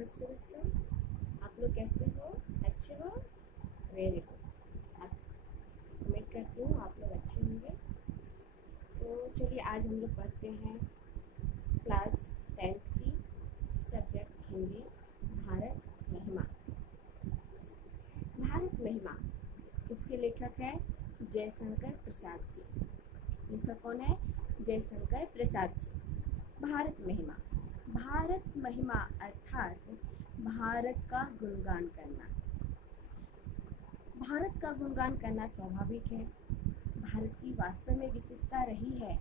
नमस्ते बच्चों, आप लोग कैसे हो? अच्छे हो? Very good. उम्मीद करती हूँ आप लोग अच्छे होंगे। तो चलिए आज हम लोग पढ़ते हैं क्लास 10th की सब्जेक्ट हिंदी, भारत महिमा। भारत महिमा इसके लेखक है जयशंकर प्रसाद जी। लेखक कौन है? जयशंकर प्रसाद जी। भारत महिमा, भारत महिमा अर्थात भारत का गुणगान करना। भारत का गुणगान करना स्वाभाविक है। भारत की वास्तव में विशेषता रही है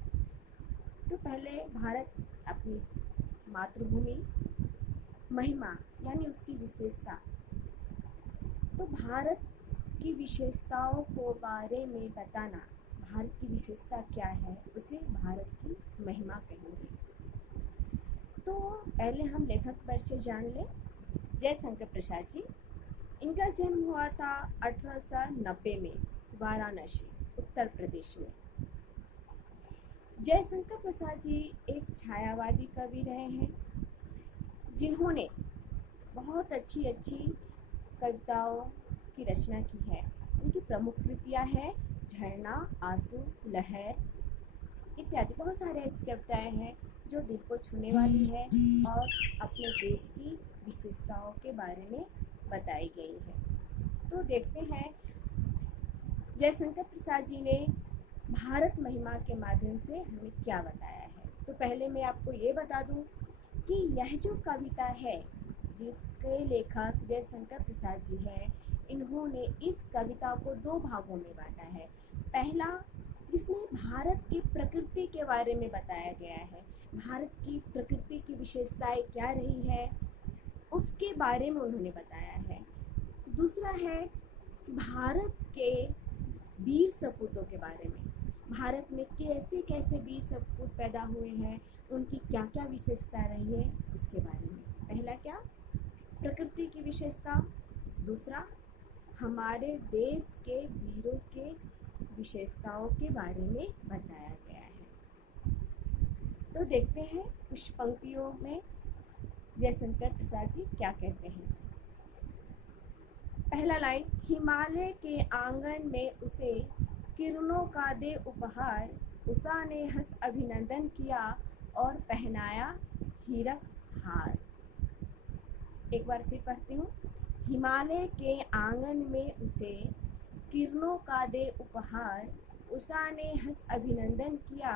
तो पहले भारत अपनी मातृभूमि, महिमा यानी उसकी विशेषता, तो भारत की विशेषताओं को बारे में बताना, भारत की विशेषता क्या है उसे भारत की महिमा कहेंगे। तो पहले हम लेखक परिचय जान लें। जयशंकर प्रसाद जी, इनका जन्म हुआ था 1890 में वाराणसी, उत्तर प्रदेश में। जयशंकर प्रसाद जी एक छायावादी कवि रहे हैं जिन्होंने बहुत अच्छी कविताओं की रचना की है। उनकी प्रमुख कृतियाँ हैं झरना, आंसू, लहर इत्यादि। बहुत सारे ऐसी कविताएं हैं जो दिल को छूने वाली है और अपने देश की विशेषताओं के बारे में बताई गई है। तो देखते हैं जयशंकर प्रसाद जी ने भारत महिमा के माध्यम से हमें क्या बताया है। तो पहले मैं आपको ये बता दूं कि यह जो कविता है जिसके लेखक जयशंकर प्रसाद जी हैं, इन्होंने इस कविता को दो भागों में बांटा है। पहला जिसमें भारत की प्रकृति के बारे में बताया गया है, भारत की प्रकृति की विशेषताएं क्या रही है उसके बारे में उन्होंने बताया है। दूसरा है भारत के वीर सपूतों के बारे में, भारत में कैसे कैसे वीर सपूत पैदा हुए हैं, उनकी क्या क्या विशेषता रही है उसके बारे में। पहला क्या? प्रकृति की विशेषता। दूसरा हमारे देश के वीरों के विशेषताओं के बारे में बताया गया है। तो देखते हैं कुछ पंक्तियों में जयशंकर प्रसाद जी क्या कहते हैं। पहला लाइन, हिमालय के आंगन में उसे किरणों का दे उपहार, उषा ने हंस अभिनंदन किया और पहनाया हीरक हार। एक बार फिर पढ़ती हूँ। हिमालय के आंगन में उसे किरणों का दे उपहार, उषा ने हंस अभिनंदन किया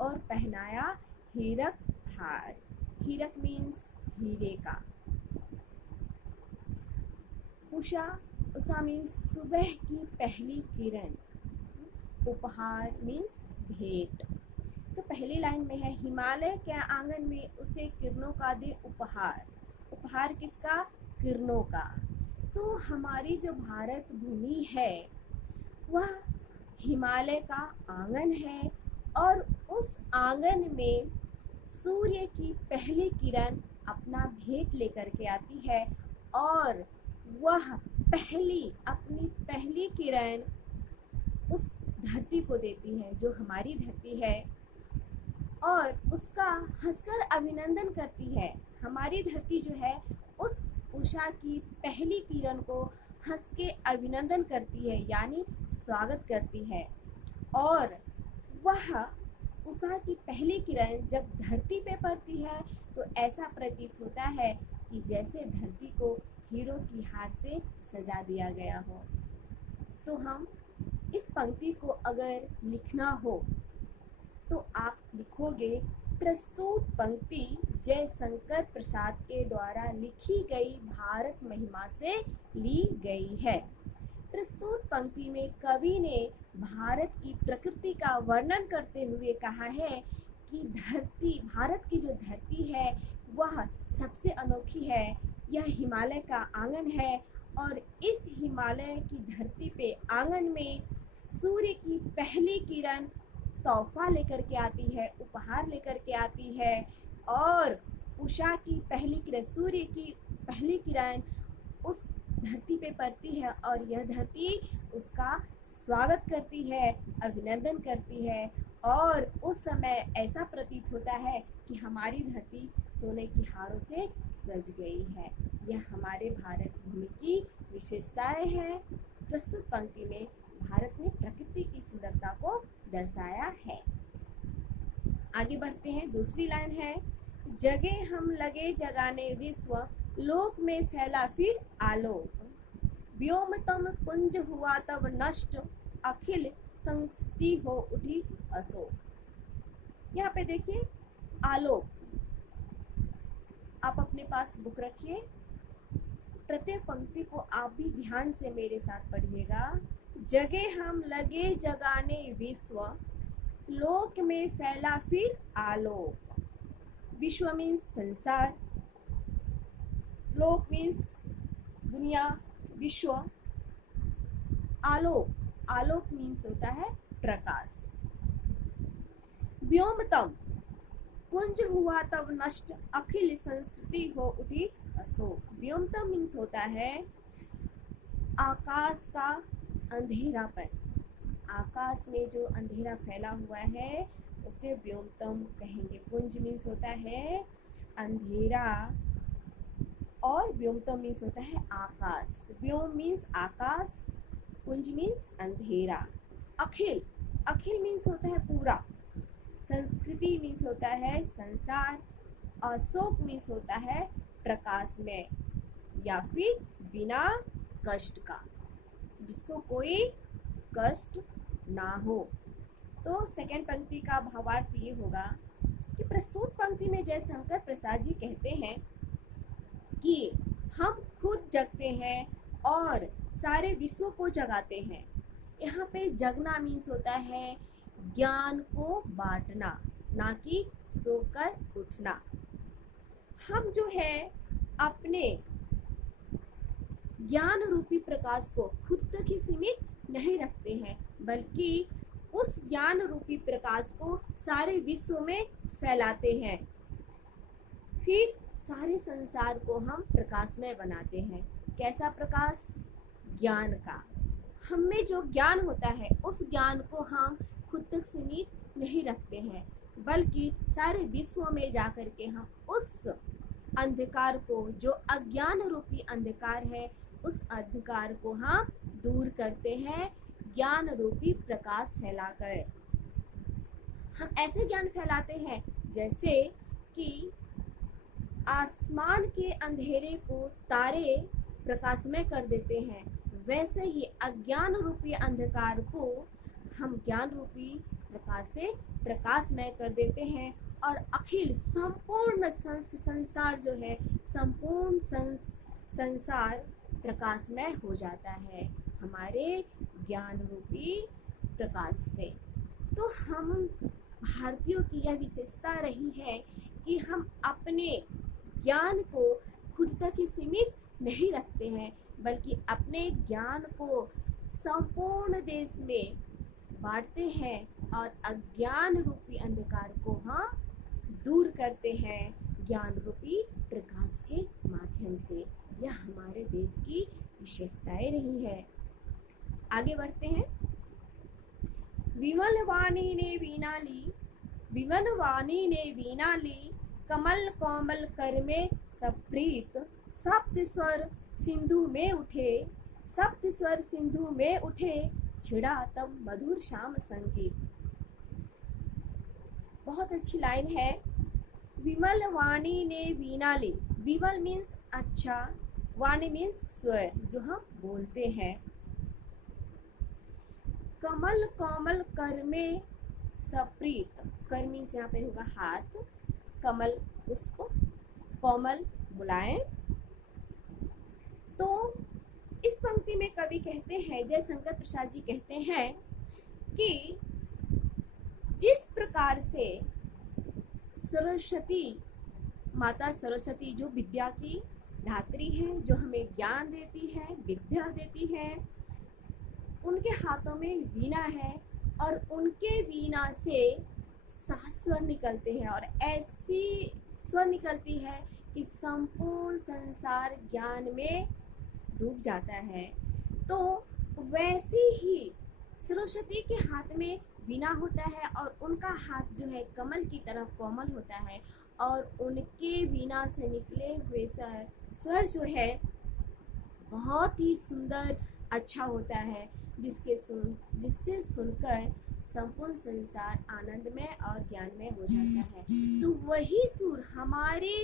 और पहनाया हीरक हार। हीरक मीन्स हीरे का। उषा मीन्स सुबह की पहली किरण। उपहार मीन्स भेंट। तो पहली लाइन में है हिमालय के आंगन में उसे किरणों का दे उपहार। उपहार किसका? किरणों का। तो हमारी जो भारत भूमि है वह हिमालय का आंगन है और उस आंगन में सूर्य की पहली किरण अपना भेंट लेकर के आती है और वह अपनी पहली किरण उस धरती को देती है जो हमारी धरती है और उसका हंसकर अभिनंदन करती है। हमारी धरती जो है उस उषा की पहली किरण को हंस के अभिनंदन करती है यानी स्वागत करती है। और वह उषा की पहली किरण जब धरती पे पड़ती है तो ऐसा प्रतीत होता है कि जैसे धरती को हीरों की हार से सजा दिया गया हो। तो हम इस पंक्ति को अगर लिखना हो तो आप लिखोगे, प्रस्तुत पंक्ति जयशंकर प्रसाद के द्वारा लिखी गई भारत महिमा से ली गई है। प्रस्तुत पंक्ति में कवि ने भारत की प्रकृति का वर्णन करते हुए कहा है कि भारत की जो धरती है वह सबसे अनोखी है। यह हिमालय का आंगन है और इस हिमालय की धरती पे आंगन में सूर्य की पहली किरण तोहफा लेकर के आती है, उपहार लेकर के आती है और उषा की पहली किरण, सूर्य की पहली किरण उस धरती पे पड़ती है और यह धरती उसका स्वागत करती है, अभिनंदन करती है और उस समय ऐसा प्रतीत होता है कि हमारी धरती सोने की हारों से सज गई है। यह हमारे भारत भूमि की विशेषताएं हैं। प्रस्तुत पंक्ति में भारत ने प्रकृति की सुंदरता को दर्शाया है। आगे बढ़ते हैं, दूसरी लाइन है, जगे हम लगे जगाने विश्व, लोक में फैला फिर आलोक, व्योमतम पुंज हुआ तब नष्ट, अखिल संस्कृति हो उठी अशोक। यहाँ पे देखिए आलोक, आप अपने पास बुक रखिए, प्रत्येक पंक्ति को आप भी ध्यान से मेरे साथ पढ़िएगा। जगे हम लगे जगाने विश्व, लोक में फैला फिर आलोक। विश्व मीन्स संसार, लोक मीन्स दुनिया, विश्व। आलोक, आलोक मीन्स होता है प्रकाश। व्योमतम, पुंज हुआ तब नष्ट, अखिल संस्कृति हो उठी अशोक। व्योमतम मीन्स होता है आकाश का अंधेरापन, आकाश में जो अंधेरा फैला हुआ है उसे व्योमतम कहेंगे। पुंज मीन्स होता है अंधेरा और व्योमतम मीन्स होता है आकाश। व्योम मीन्स आकाश, पुंज मीन्स अंधेरा। अखिल, अखिल मीन्स होता है पूरा। संस्कृति मीन्स होता है संसार। अशोक मीन्स होता है प्रकाश में या फिर बिना कष्ट का, जिसको कोई कष्ट ना हो। तो सेकंड पंक्ति का भावार्थ ये होगा कि प्रस्तुत पंक्ति में जयशंकर प्रसाद जी कहते हैं कि हम खुद जगते हैं और सारे विश्व को जगाते हैं। यहाँ पे जगना मीन्स होता है ज्ञान को बांटना, ना कि सोकर उठना। हम जो है अपने ज्ञान रूपी प्रकाश को खुद तक ही सीमित नहीं रखते हैं, बल्कि उस ज्ञान रूपी प्रकाश को सारे विश्व में फैलाते हैं। फिर सारे संसार को हम प्रकाशमय बनाते हैं। कैसा प्रकाश? ज्ञान का। हम में जो ज्ञान होता है उस ज्ञान को हम खुद तक सीमित नहीं रखते हैं, बल्कि सारे विश्व में जाकर के हम उस अंधकार को, जो अज्ञान रूपी अंधकार है, उस अंधकार को हम दूर करते हैं ज्ञान रूपी प्रकाश फैलाकर। हम ऐसे ज्ञान फैलाते हैं जैसे कि आसमान के अंधेरे को तारे प्रकाशमय कर देते हैं, वैसे ही अज्ञान रूपी अंधकार को हम ज्ञान रूपी प्रकाश से प्रकाशमय कर देते हैं और अखिल संपूर्ण संसार जो है, संपूर्ण संसार प्रकाशमय हो जाता है हमारे ज्ञान रूपी प्रकाश से। तो हम भारतीयों की यह विशेषता रही है कि हम अपने ज्ञान को खुद तक ही सीमित नहीं रखते हैं, बल्कि अपने ज्ञान को संपूर्ण देश में बांटते हैं और अज्ञान रूपी अंधकार को हम दूर करते हैं ज्ञान रूपी प्रकाश के माध्यम से। यह हमारे देश की विशेषताएं रही है। आगे बढ़ते हैं। विमल वाणी ने वीणा ली, विमल वाणी ने वीणा ली, कमल कोमल कर में सप्रीत, सप्त स्वर सिंधु में उठे, सप्त स्वर सिंधु में उठे, छिड़ा तब मधुर श्याम संगीत। बहुत अच्छी लाइन है। विमल वाणी ने वीणा ली, विमल मीन्स अच्छा, वाणी मीन्स स्वर जो हम बोलते हैं। कमल कोमल कर में सप्रीत, कर मीन्स यहाँ पे होगा हाथ, कमल उसको, कोमल मुलायम। तो इस पंक्ति में कवि कहते हैं, जयशंकर प्रसाद जी कहते हैं कि जिस प्रकार से सरस्वती माता, सरस्वती जो विद्या की धात्री है, जो हमें ज्ञान देती है, विद्या देती है, उनके हाथों में वीणा है और उनके वीणा से 7 स्वर निकलते हैं और ऐसी स्वर निकलती है कि संपूर्ण संसार ज्ञान में डूब जाता है। तो वैसे ही सरस्वती के हाथ में वीणा होता है और उनका हाथ जो है कमल की तरह कोमल होता है और उनके वीणा से निकले हुए स्वर जो है बहुत ही सुंदर अच्छा होता है, जिससे सुनकर संपूर्ण संसार आनंदमय और ज्ञानमय हो जाता है। तो वही सुर हमारे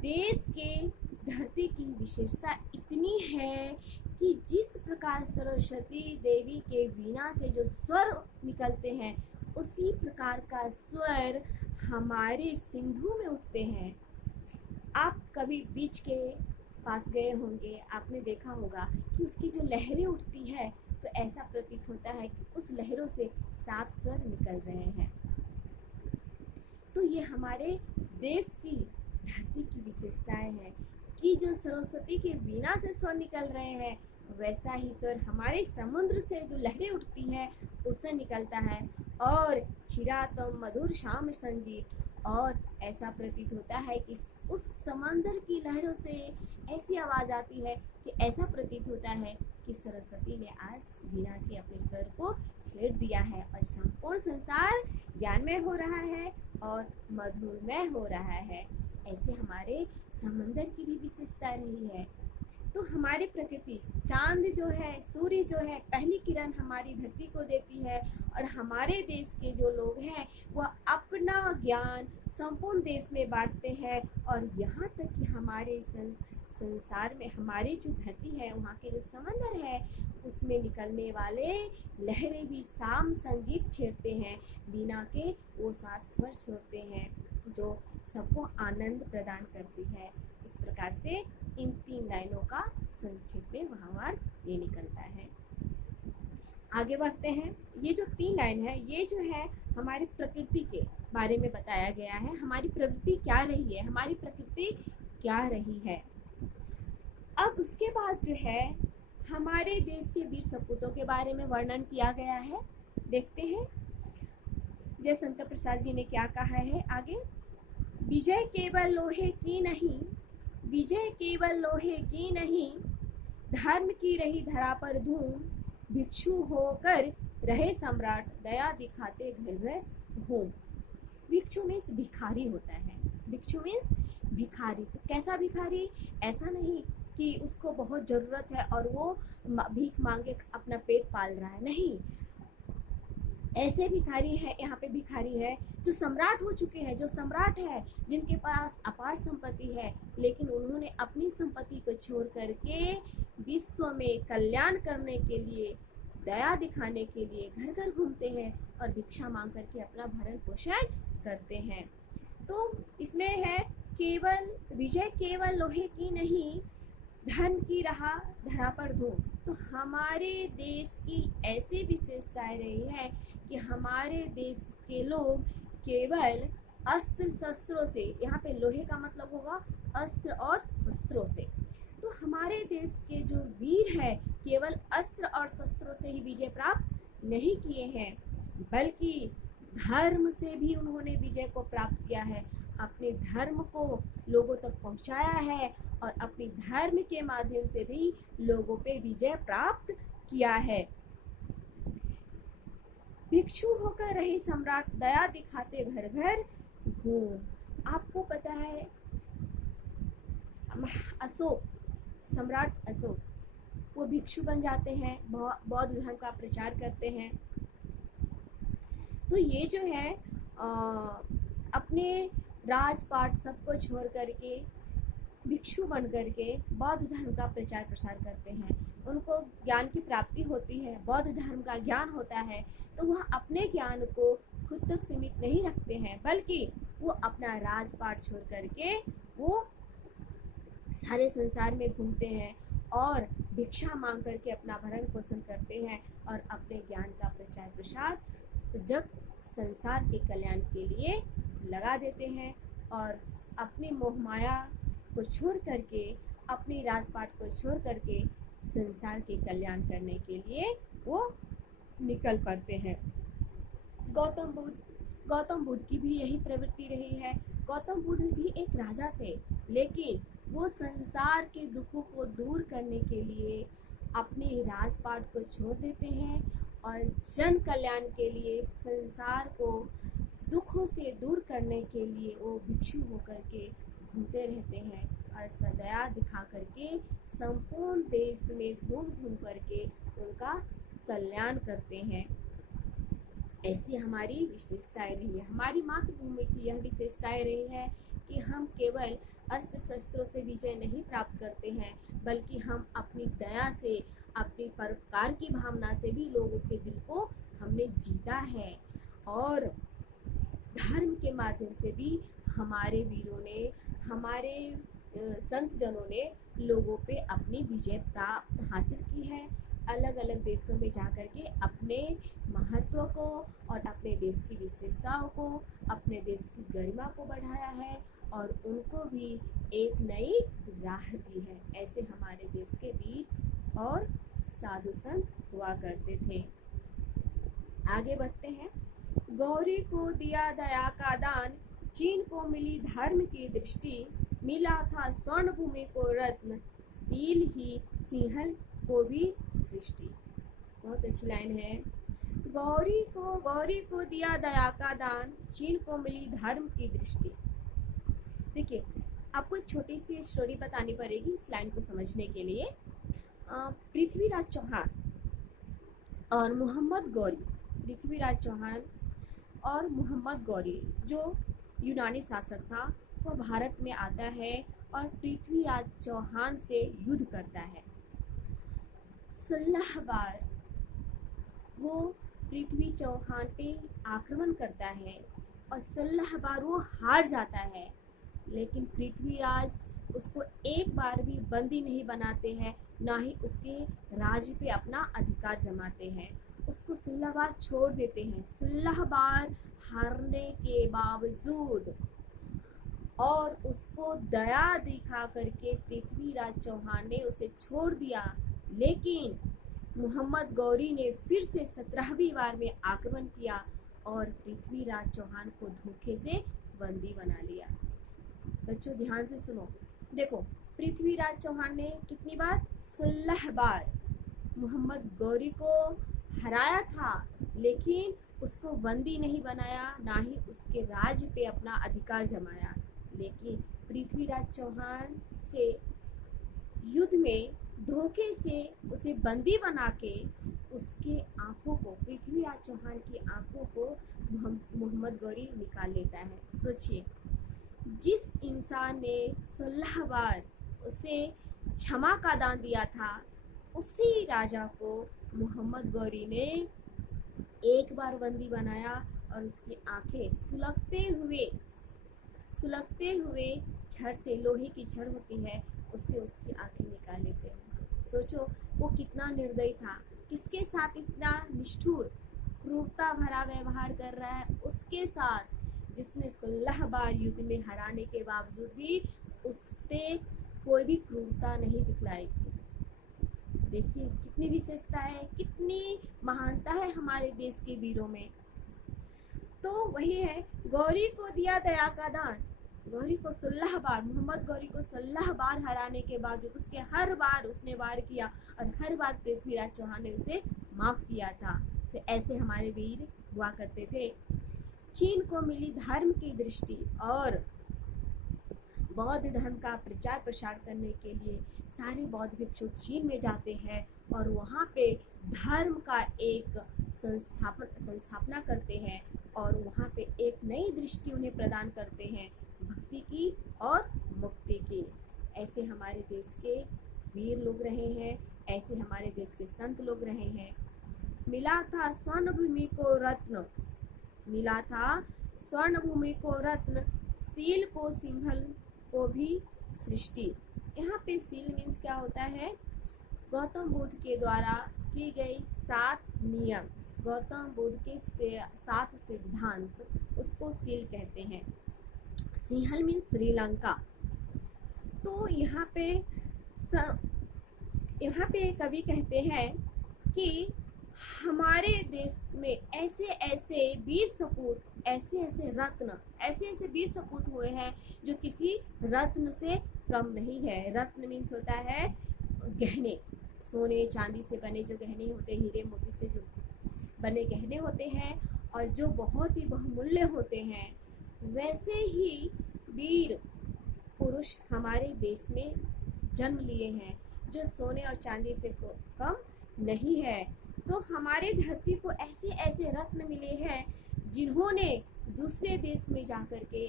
देश के धरती की विशेषता इतनी है कि जिस प्रकार सरस्वती देवी के वीणा से जो स्वर निकलते हैं, उसी प्रकार का स्वर हमारे सिंधु में उठते हैं। आप कभी बीच के पास गए होंगे, आपने देखा होगा कि उसकी जो लहरें उठती है, तो ऐसा प्रतीत होता है कि उस लहरों से 7 स्वर निकल रहे हैं। तो ये हमारे देश की धरती की विशेषताएं हैं कि जो सरस्वती के वीणा से स्वर निकल रहे हैं, वैसा ही स्वर हमारे समुद्र से जो लहरें उठती हैं उससे निकलता है। और चिरातम मधुर श्याम संगीत, और ऐसा प्रतीत होता है कि उस समंदर की लहरों से ऐसी आवाज़ आती है कि ऐसा प्रतीत होता है कि सरस्वती ने आज वीणा के अपने स्वर को छेड़ दिया है और संपूर्ण संसार ज्ञानमय हो रहा है और मधुरमय हो रहा है। ऐसे हमारे समंदर की भी विशेषता रही है। तो हमारी प्रकृति, चांद जो है, सूर्य जो है, पहली किरण हमारी धरती को देती है, और हमारे देश के जो लोग हैं वह अपना ज्ञान संपूर्ण देश में बांटते हैं। और यहाँ तक कि हमारे संसार में हमारी जो धरती है, वहाँ के जो समंदर है, उसमें निकलने वाले लहरें भी साम संगीत छेड़ते हैं, वीणा के वो 7 स्वर छोड़ते हैं जो सबको आनंद प्रदान करती है। इस प्रकार से इन 3 लाइनों का संक्षिप्त में भावार्थ ये निकलता है। आगे बढ़ते हैं। ये जो 3 लाइन है, ये जो है हमारी प्रकृति के बारे में बताया गया है। हमारी प्रकृति क्या रही है, हमारी प्रकृति क्या रही है। अब उसके बाद जो है हमारे देश के वीर सपूतों के बारे में वर्णन किया गया है। देखते हैं जय शंकर प्रसाद जी ने क्या कहा है आगे। विजय केवल लोहे की नहीं, विजय केवल लोहे की नहीं, धर्म की रही धरा पर धूम, भिक्षु होकर रहे सम्राट, दया दिखाते घर घर घूम। भिक्षु मीन्स भिखारी होता है। भिक्षु मीन्स भिखारी। तो कैसा भिखारी? ऐसा नहीं कि उसको बहुत ज़रूरत है और वो भीख मांगे अपना पेट पाल रहा है, नहीं। ऐसे भिखारी है, यहाँ पे भिखारी है जो सम्राट हो चुके हैं, जो सम्राट है, जिनके पास अपार संपत्ति है, लेकिन उन्होंने अपनी संपत्ति को छोड़ करके विश्व में कल्याण करने के लिए, दया दिखाने के लिए घर घर घूमते हैं और भिक्षा मांग करके अपना भरण पोषण करते हैं। तो इसमें है केवल विजय केवल लोहे की नहीं, धन की रहा धरा पर धूम। तो हमारे देश की ऐसी विशेषताएं रही है कि हमारे देश के लोग केवल अस्त्र शस्त्रों से, यहाँ पे लोहे का मतलब होगा अस्त्र और शस्त्रों से, तो हमारे देश के जो वीर हैं केवल अस्त्र और शस्त्रों से ही विजय प्राप्त नहीं किए हैं, बल्कि धर्म से भी उन्होंने विजय को प्राप्त किया है। अपने धर्म को लोगों तक पहुंचाया है और अपने धर्म के माध्यम से भी लोगों पे विजय प्राप्त किया है। भिक्षु होकर रहे सम्राट, दया दिखाते घर घर घूम। आपको पता है अशोक, सम्राट अशोक, वो भिक्षु बन जाते हैं, बौद्ध धर्म का प्रचार करते हैं। तो ये जो है अपने राजपाट सबको छोड़ करके भिक्षु बन करके बौद्ध धर्म का प्रचार प्रसार करते हैं। उनको ज्ञान की प्राप्ति होती है, बौद्ध धर्म का ज्ञान होता है, तो वह अपने ज्ञान को खुद तक सीमित नहीं रखते हैं, बल्कि वो अपना राजपाट छोड़ करके वो सारे संसार में घूमते हैं और भिक्षा मांग करके अपना भरण पोषण करते हैं और अपने ज्ञान का प्रचार प्रसार जग संसार के कल्याण के लिए लगा देते हैं और अपनी मोह माया को छोड़ करके, अपनी राजपाट को छोड़ करके संसार के कल्याण करने के लिए वो निकल पड़ते हैं। गौतम बुद्ध की भी यही प्रवृत्ति रही है। गौतम बुद्ध भी एक राजा थे, लेकिन वो संसार के दुखों को दूर करने के लिए अपने राजपाट को छोड़ देते हैं और जन कल्याण के लिए, संसार को दुखों से दूर करने के लिए वो भिक्षु होकर के घूमते रहते हैं और सदया दिखा करके संपूर्ण देश में घूम घूम करके उनका कल्याण करते हैं। ऐसी हमारी विशेषताएं रही है। हमारी मातृभूमि की यह विशेषताएं रही है कि हम केवल अस्त्र शस्त्रों से विजय नहीं प्राप्त करते हैं, बल्कि हम अपनी दया से, अपनी परोपकार की भावना से भी लोगों के दिल को हमने जीता है। और धर्म के माध्यम से भी हमारे वीरों ने, हमारे संत जनों ने लोगों पे अपनी विजय प्राप्त हासिल की है। अलग अलग देशों में जाकर के अपने महत्व को और अपने देश की विशेषताओं को, अपने देश की गरिमा को बढ़ाया है और उनको भी एक नई राह दी है। ऐसे हमारे देश के वीर और साधु संत हुआ करते थे। आगे बढ़ते हैं। गौरी को दिया दया का दान, चीन को मिली धर्म की दृष्टि, मिला था स्वर्ण भूमि को रत्न, सील ही सिंहल को भी सृष्टि। बहुत अच्छी लाइन है। गौरी को दिया दया का दान, चीन को मिली धर्म की दृष्टि। देखिए, आपको एक छोटी सी स्टोरी बतानी पड़ेगी इस लाइन को समझने के लिए। पृथ्वीराज चौहान और मोहम्मद गौरी, पृथ्वीराज चौहान और मोहम्मद गौरी जो यूनानी शासक था, वो भारत में आता है और पृथ्वीराज चौहान से युद्ध करता है। 16 बार वो पृथ्वी चौहान पे आक्रमण करता है और 16 बार वो हार जाता है, लेकिन पृथ्वीराज उसको एक बार भी बंदी नहीं बनाते हैं, ना ही उसके राज्य पे अपना अधिकार जमाते हैं। उसको 16 बार छोड़ देते हैं। 16 बार हारने के बावजूद और उसको दया दिखा करके पृथ्वीराज चौहान ने उसे छोड़ दिया, लेकिन मोहम्मद गौरी ने फिर से 17वीं बार में आक्रमण किया और पृथ्वीराज चौहान को धोखे से बंदी बना लिया। बच्चों ध्यान से सुनो, देखो पृथ्वीराज चौहान ने कितनी बार, 16 बार मोहम्मद गौरी को हराया था, लेकिन उसको बंदी नहीं बनाया, ना ही उसके राज्य पे अपना अधिकार जमाया। लेकिन पृथ्वीराज चौहान से युद्ध में धोखे से उसे बंदी बना के उसके आंखों को, पृथ्वीराज चौहान की आंखों को मोहम्मद गौरी निकाल लेता है। सोचिए, जिस इंसान ने 16 बार उसे क्षमा का दान दिया था, उसी राजा को मोहम्मद गौरी ने एक बार बंदी बनाया और उसकी आंखें सुलगते हुए छड़ से, लोहे की छड़ होती है, उससे उसकी आंखें निकाल लेते हैं। सोचो वो कितना निर्दयी था, किसके साथ इतना निष्ठुर क्रूरता भरा व्यवहार कर रहा है, उसके साथ जिसने 16 बार युद्ध में हराने के बावजूद भी उसने कोई भी क्रूरता नहीं दिखलाई थी। देखिए कितनी विशेषता है, कितनी महानता है हमारे देश के वीरों में। तो वही है, गौरी को दिया दया का दान। गौरी को 16 बार, मोहम्मद गौरी को 16 बार हराने के बावजूद उसके हर बार उसने वार किया और हर बार पृथ्वीराज चौहान ने उसे माफ किया था। तो ऐसे हमारे वीर हुआ करते थे। चीन को मिली धर्म की दृष्टि, और बौद्ध धर्म का प्रचार प्रसार करने के लिए सारे बौद्ध भिक्षु चीन में जाते हैं और वहाँ पे धर्म का एक संस्थापना करते हैं और वहाँ पे एक नई दृष्टि उन्हें प्रदान करते हैं, भक्ति की और मुक्ति की। ऐसे हमारे देश के वीर लोग रहे हैं, ऐसे हमारे देश के संत लोग रहे हैं। मिला था स्वर्ण भूमि को रत्न, मिला था स्वर्ण भूमि को रत्न, सील को सिंहल को भी सृष्टि। यहाँ पे सील मीन्स क्या होता है, गौतम बुद्ध के द्वारा की गई 7 नियम, गौतम बुद्ध के 7 सिद्धांत, उसको सील कहते हैं। सिंहल मीन्स श्रीलंका। तो यहाँ पे कवि कहते हैं कि हमारे देश में ऐसे ऐसे वीर सपूत, ऐसे ऐसे वीर सपूत हुए हैं जो किसी रत्न से कम नहीं है। रत्न मीन्स होता है गहने, सोने चांदी से बने जो गहने होते हैं, हीरे मोती से जो बने गहने होते हैं, और जो बहुत ही बहुमूल्य होते हैं, वैसे ही वीर पुरुष हमारे देश में जन्म लिए हैं, जो सोने और चांदी से कम नहीं है। तो हमारे धरती को ऐसे ऐसे रत्न मिले हैं जिन्होंने दूसरे देश में जाकर के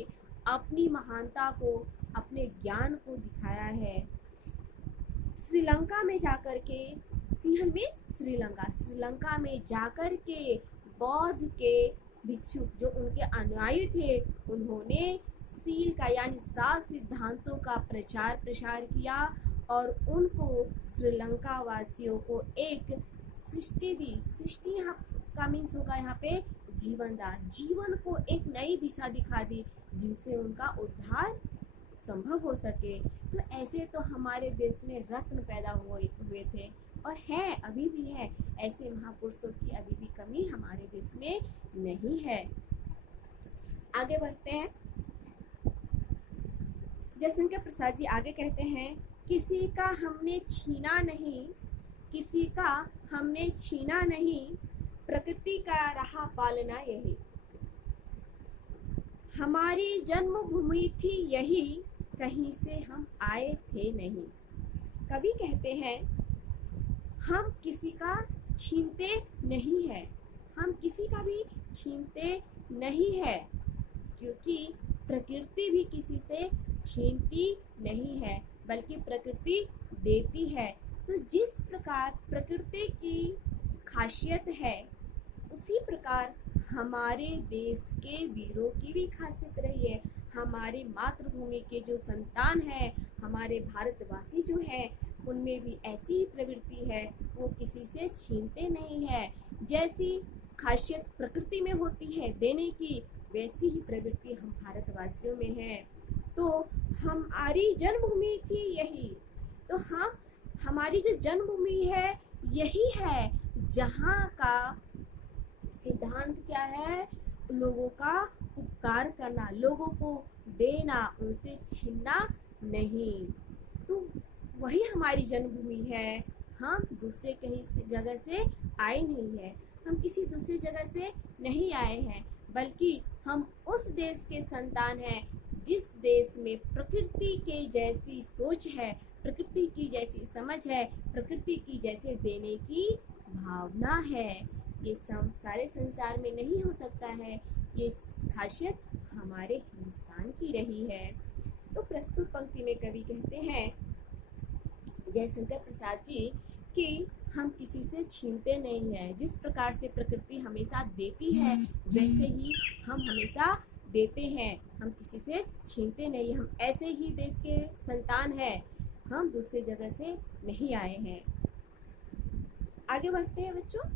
अपनी महानता को, अपने ज्ञान को दिखाया है। श्रीलंका में जाकर के, सिंहल में श्रीलंका में जाकर के बौद्ध के भिक्षु जो उनके अनुयायी थे, उन्होंने सील का यानी 7 सिद्धांतों का प्रचार प्रसार किया और उनको श्रीलंका वासियों को एक सृष्टि दी। सृष्टि यहाँ का मीन्स होगा यहाँ पे जीवन दान, जीवन को एक नई दिशा दिखा दी जिनसे उनका उद्धार संभव हो सके। तो ऐसे तो हमारे देश में रत्न पैदा हुए थे और हैं, अभी भी है। ऐसे महापुरुषों की अभी भी कमी हमारे देश में नहीं है। आगे बढ़ते हैं। जयशंकर प्रसाद जी आगे कहते हैं, किसी का हमने छीना नहीं, किसी का हमने छीना नहीं, प्रकृति का रहा पालना यही। हमारी जन्मभूमि थी यही, कहीं से हम आए थे नहीं। कवि कहते हैं, हम किसी का छीनते नहीं है, हम किसी का भी छीनते नहीं है, क्योंकि प्रकृति भी किसी से छीनती नहीं है, बल्कि प्रकृति देती है। तो जिस प्रकार प्रकृति की खासियत है, उसी प्रकार हमारे देश के वीरों की भी खासियत रही है। हमारी मातृभूमि के जो संतान हैं, हमारे भारतवासी जो हैं, उनमें भी ऐसी ही प्रवृत्ति है, वो किसी से छीनते नहीं है। जैसी खासियत प्रकृति में होती है देने की, वैसी ही प्रवृत्ति हम भारतवासियों में है। तो हमारी जन्मभूमि थी यही, तो हमारी जो जन्मभूमि है यही है, जहाँ का सिद्धांत क्या है, लोगों का उपकार करना, लोगों को देना, उनसे छीनना नहीं। तो वही हमारी जन्मभूमि है। हम दूसरे कहीं जगह से आए नहीं है, हम किसी दूसरी जगह से नहीं आए हैं, बल्कि हम उस देश के संतान हैं जिस देश में प्रकृति के जैसी सोच है, प्रकृति की जैसी समझ है, प्रकृति की जैसे देने की भावना है। ये सारे संसार में नहीं हो सकता है। ये खासियत हमारे हिंदुस्तान की रही है। तो प्रस्तुत पंक्ति में कवि कहते हैं, जयशंकर प्रसाद जी, कि हम किसी से छीनते नहीं हैं। जिस प्रकार से प्रकृति हमेशा देती है, वैसे ही हम हमेशा देते हैं। हम किसी से छीनते नहीं, हम ऐसे ही देश के संतान हैं, हम दूसरी जगह से नहीं आए हैं। आगे बढ़ते हैं बच्चों।